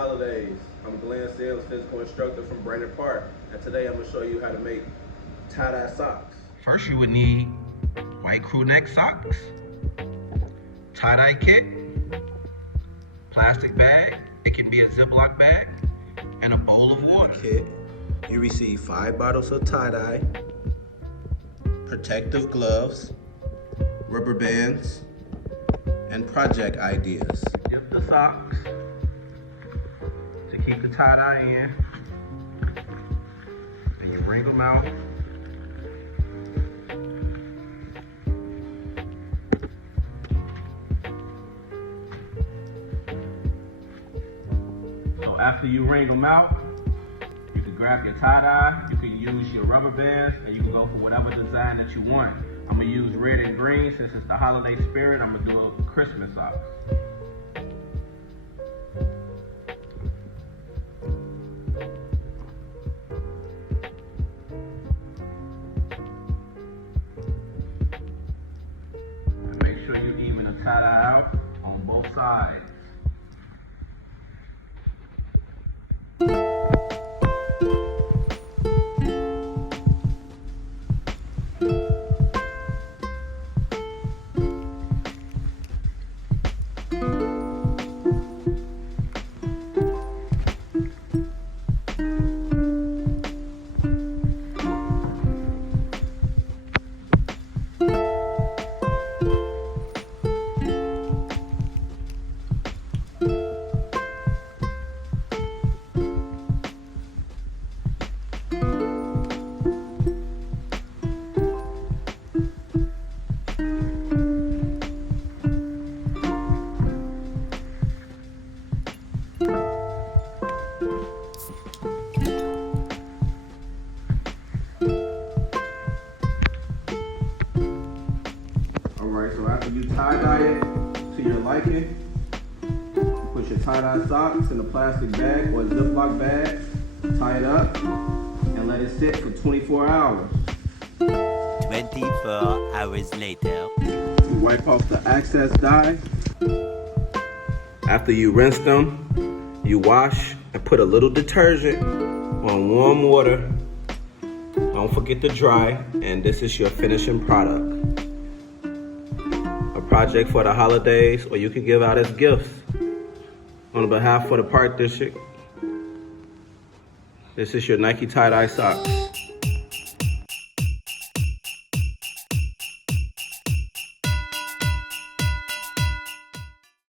holidays. I'm Glen, physical instructor from Brandon Park, and today I'm going to show you how to make tie-dye socks. First, you would need white crew neck socks, tie-dye kit, plastic bag, it can be a Ziploc bag, and a bowl of water. In the kit, you receive 5 bottles of tie-dye, protective gloves, rubber bands, and project ideas. Dip the socks to keep the tie-dye in, and you wring them out. So after you wring them out, you can grab your tie-dye, you can use your rubber bands, and you can go for whatever design that you want. I'm gonna use red and green since it's the holiday spirit. I'm gonna do a Christmas socks. And make sure you even the tie-dye out on both sides. Alright, so after you tie-dye it to your liking, you put your tie-dye socks in a plastic bag or a Ziploc bag, tie it up, and let it sit for 24 hours. 24 hours later. You wipe off the excess dye. After you rinse them, you wash and put a little detergent on warm water. Don't forget to dry, and this is your finishing product. A project for the holidays, or you can give out as gifts. On behalf of the Park District, this is your Nike tie-dye socks.